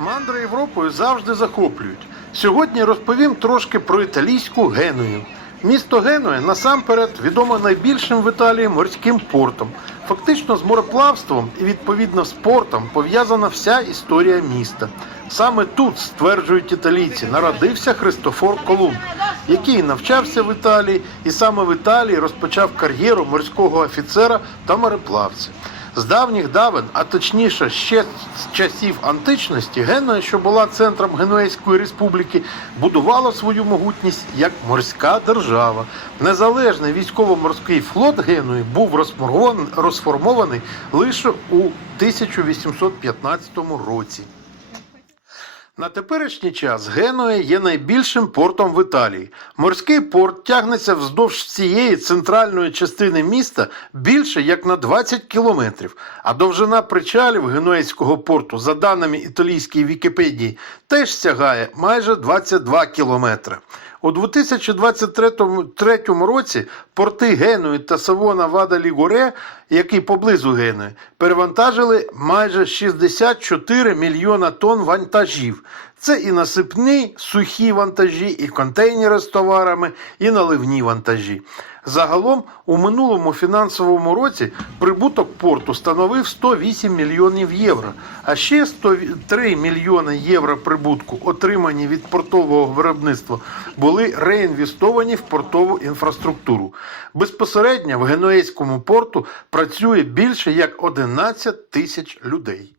Мандри Європою завжди захоплюють. Сьогодні розповім трошки про італійську Геную. Місто Генуя насамперед відомо найбільшим в Італії морським портом. Фактично з мореплавством і відповідно з портом пов'язана вся історія міста. Саме тут, стверджують італійці, народився Христофор Колумб, який навчався в Італії і саме в Італії розпочав кар'єру морського офіцера та мореплавця. З давніх давен, а точніше ще з часів античності, Генуя, що була центром Генуейської республіки, будувала свою могутність як морська держава. Незалежний військово-морський флот Генуї був розформований- лише у 1815 році. На теперішній час Генуя є найбільшим портом в Італії. Морський порт тягнеться вздовж всієї центральної частини міста більше як на 20 кілометрів, а довжина причалів Генуейського порту, за даними італійської Вікіпедії, теж сягає майже 22 кілометри. У 2023 році порти Генуї та Савона Вада Лігуре, які поблизу гине, перевантажили майже 64 мільйона тонн вантажів. Це і насипні сухі вантажі, і контейнери з товарами, і наливні вантажі. Загалом у минулому фінансовому році прибуток порту становив 108 мільйонів євро, а ще 103 мільйони євро прибутку, отримані від портового виробництва, були реінвестовані в портову інфраструктуру. Безпосередньо в Генуейському порту працює більше як 11 тисяч людей.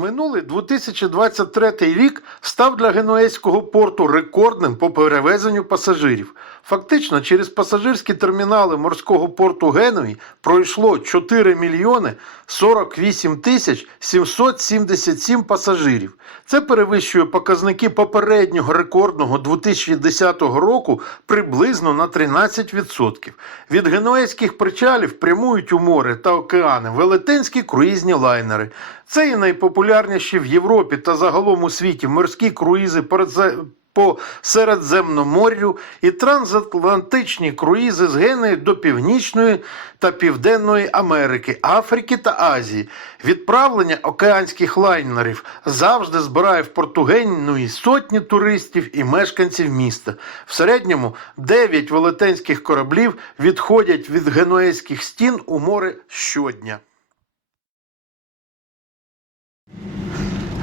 Минулий 2023 рік став для Генуейського порту рекордним по перевезенню пасажирів. Фактично, через пасажирські термінали морського порту Генуї пройшло 4 мільйони 48 тисяч 777 пасажирів. Це перевищує показники попереднього рекордного 2010 року приблизно на 13%. Від генуейських причалів прямують у море та океани велетенські круїзні лайнери. Це і найпопулярніші в Європі та загалом у світі морські круїзи по Середземномор'ю і трансатлантичні круїзи з Генуї до Північної та Південної Америки, Африки та Азії. Відправлення океанських лайнерів завжди збирає в порту Генуї сотні туристів і мешканців міста. В середньому 9 велетенських кораблів відходять від генуейських стін у море щодня.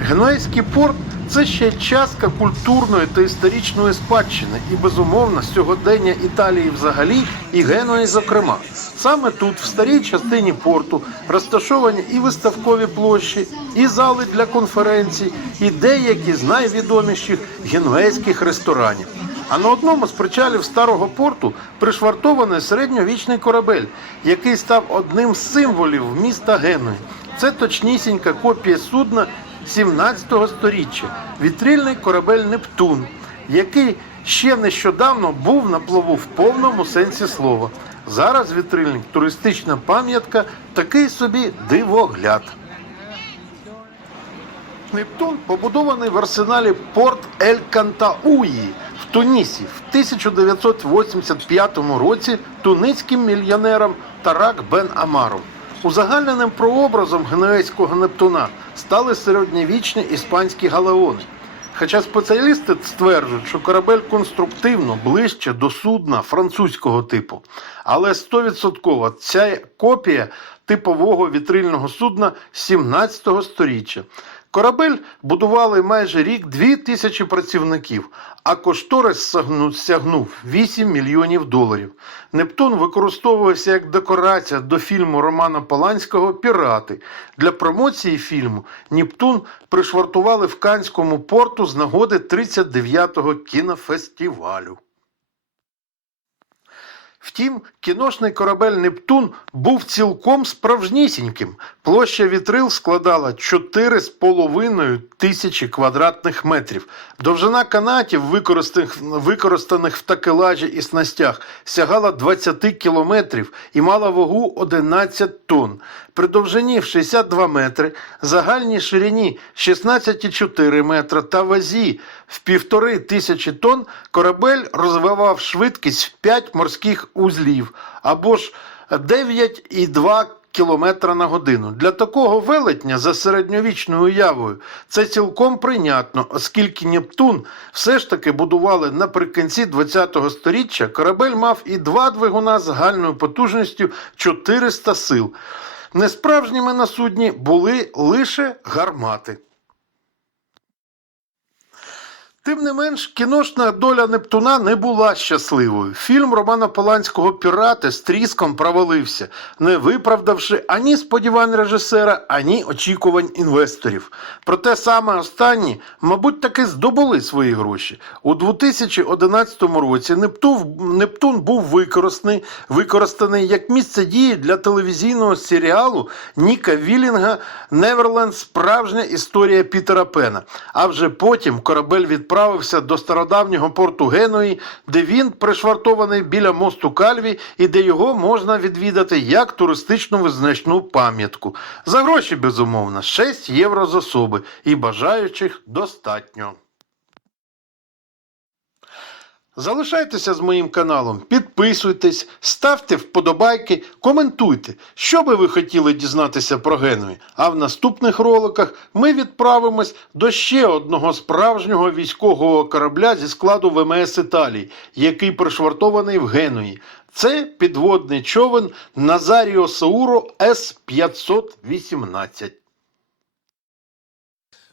Генуейський порт це ще частка культурної та історичної спадщини і, безумовно, сьогодення Італії взагалі і Генуї зокрема. Саме тут, в старій частині порту, розташовані і виставкові площі, і зали для конференцій, і деякі з найвідоміших генуейських ресторанів. А на одному з причалів старого порту пришвартований середньовічний корабель, який став одним з символів міста Генуї. Це точнісінька копія судна 17 сторіччя вітрильний корабель Нептун, який ще нещодавно був на плаву в повному сенсі слова. Зараз вітрильник туристична пам'ятка, такий собі дивогляд. Нептун побудований в арсеналі Порт Ель Кантауї в Тунісі в 1985 році туницьким мільйонером Тарак Бен Амаром. Узагальненим прообразом генуезького Нептуна стали середньовічні іспанські галеони. Хоча спеціалісти стверджують, що корабель конструктивно ближче до судна французького типу. Але 100% ця копія типового вітрильного судна 17 століття. Корабель будували майже рік дві тисячі працівників, а кошторис сягнув 8 мільйонів доларів. Нептун використовувався як декорація до фільму Романа Поланського Пірати. Для промоції фільму Нептун пришвартували в Канському порту з нагоди 39-го кінофестивалю. Втім, кіношний корабель Нептун був цілком справжнісіньким. Площа вітрил складала 4,5 тисячі квадратних метрів. Довжина канатів, використаних, використаних в такелажі і снастях, сягала 20 кілометрів і мала вагу 11 тонн. При довжині в 62 метри, загальній ширині 16,4 метра та вазі в півтори тисячі тонн корабель розвивав швидкість в 5 морських узлів або ж 9,2 км на годину. Для такого велетня за середньовічною уявою це цілком прийнятно, оскільки Нептун все ж таки будували наприкінці ХХ століття, корабель мав і два двигуна загальною потужністю 400 сил. Несправжніми на судні були лише гармати. Тим не менш, кіношна доля Нептуна не була щасливою. Фільм Романа Поланського Пірати з тріском провалився, не виправдавши ані сподівань режисера, ані очікувань інвесторів. Проте саме останні, мабуть, таки здобули свої гроші. У 2011 році Нептун, Нептун був використаний, використаний як місце дії для телевізійного серіалу Ніка Вілінга Неверленд Справжня історія Пітера Пена. А вже потім корабель відправився до стародавнього порту Геної, де він пришвартований біля мосту Кальві і де його можна відвідати як туристичну визначну пам'ятку. За гроші, безумовно, 6 євро з особи і бажаючих достатньо. Залишайтеся з моїм каналом, підписуйтесь, ставте вподобайки, коментуйте, що би ви хотіли дізнатися про Генуї. А в наступних роликах ми відправимось до ще одного справжнього військового корабля зі складу ВМС Італії, який пришвартований в Генуї. Це підводний човен Назаріо Сауро С-518.